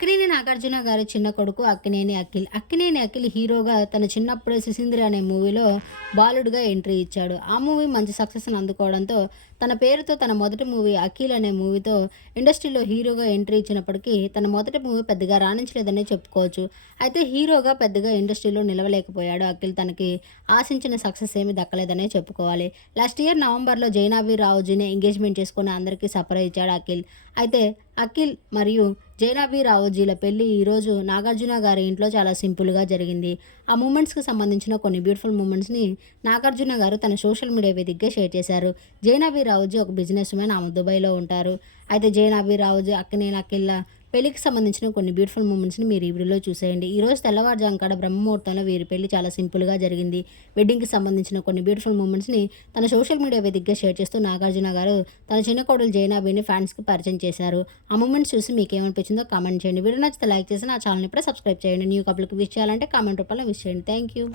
అక్కినేని నాగార్జున గారి చిన్న కొడుకు అక్కినేని అఖిల్. అక్కినేని అఖిల్ హీరోగా తన చిన్నప్పుడే శిశింద్రి అనే మూవీలో బాలుడుగా ఎంట్రీ ఇచ్చాడు. ఆ మూవీ మంచి సక్సెస్ని అందుకోవడంతో తన పేరుతో తన మొదటి మూవీ అఖిల్ అనే మూవీతో ఇండస్ట్రీలో హీరోగా ఎంట్రీ ఇచ్చినప్పటికీ తన మొదటి మూవీ పెద్దగా రాణించలేదనే చెప్పుకోవచ్చు. అయితే హీరోగా పెద్దగా ఇండస్ట్రీలో నిలవలేకపోయాడు అఖిల్. తనకి ఆశించిన సక్సెస్ ఏమీ దక్కలేదనే చెప్పుకోవాలి. లాస్ట్ ఇయర్ నవంబర్లో జైనాబీ రావుజీని ఎంగేజ్మెంట్ చేసుకుని అందరికీ సర్ప్రైజ్ ఇచ్చాడు అఖిల్. అయితే అఖిల్ మరియు జైనాబీ రావోజీల పెళ్ళి ఈరోజు నాగార్జున గారి ఇంట్లో చాలా సింపుల్గా జరిగింది. ఆ మూమెంట్స్కి సంబంధించిన కొన్ని బ్యూటిఫుల్ మూమెంట్స్ని నాగార్జున గారు తన సోషల్ మీడియా వేదికగా షేర్ చేశారు. జైనాబీ రావోజీ ఒక బిజినెస్ మ్యాన్ ఆమె దుబాయ్లో ఉంటారు. అయితే జైనాబీ రావుజీ అక్కనే పెళ్ళికి సంబంధించిన కొన్ని బ్యూటిఫుల్ మూమెంట్స్ని మీరు ఈ వీడియోలో చూసేయండి. ఈరోజు రోజు తెల్లవారుజాము కాడ బ్రహ్మముహూర్తంలో వీరి పెళ్ళి చాలా సింపుల్గా జరిగింది. వెడ్డింగ్కి సంబంధించిన కొన్ని బ్యూటిఫుల్ మూమెంట్స్ని తన సోషల్ మీడియా వేదికగా షేర్ చేస్తూ నాగార్జున గారు తన చిన్న కోడలు జైనాబీని ఫ్యాన్స్కి పరిచయం చేశారు. ఆ మూమెంట్స్ చూసి మీకు ఏమనిపించిందో కామెంట్ చేయండి. వీడియో నచ్చితే లైక్ చేసి నా ఛానల్ని ఇప్పుడే సబ్స్క్రైబ్ చేయండి. న్యూ కపుల్కి విష్ చేయాలంటే కామెంట్ రూపంలో విష్ చేయండి. Thank you